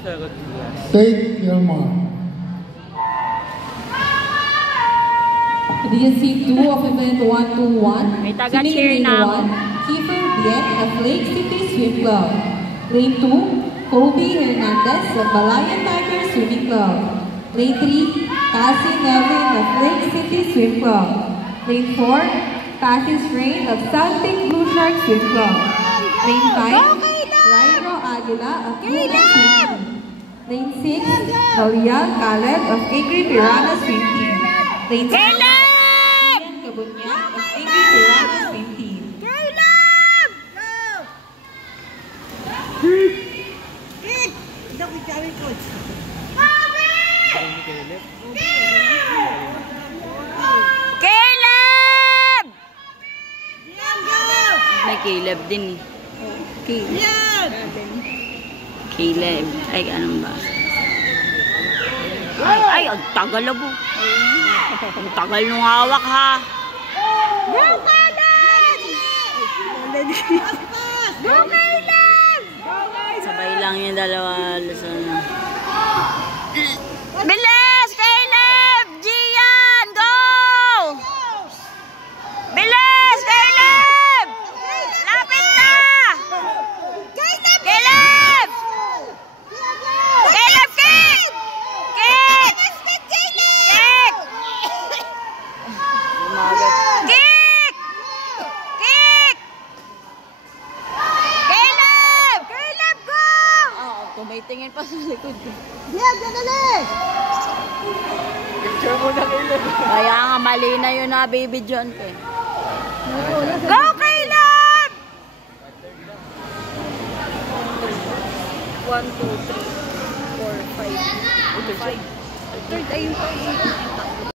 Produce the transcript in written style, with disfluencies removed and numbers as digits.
Take your mark. DSC 2 of event 121. May taga-cheer na ako. Kiefer Bien of Lake City Swim Club. Lane 2, Kobe Hernandez of Balayan Tiger Swimming Club. Lane 3, Cassie Nevin of Lake City Swim Club. Lane 4, Cassius Rain of Celtic Blue Shark Swim Club. Lane 5, Rairo Aguila of Blue Swim Team. Lane 6, Noriel Caleb of Angry Piranha Swim Team. Lane 7, Ian Cabunyan of Angry Piranha Swim Team. Caleb! Caleb! May Caleb din eh. Caleb. Ay, anong ba? Ay, ang tagal na po. Ang tagal nung hawak ha. Go Caleb! Go Caleb! Sabay lang yung dalawa. Bilis! Caleb! Gian! Go! Bilis! Caleb! Lapit na! Caleb! Caleb! Caleb! Kick! Kick! Kick! Kick! Kick! Kick! Caleb! Caleb, go! Oo, tumitingin pa sa likod. Diyan, dali! Picture mo na Caleb. Kaya nga, mali na yun na, baby John. Go, Caleb! 1, 2, 3, 4, 5. 5. Third, ayun pa.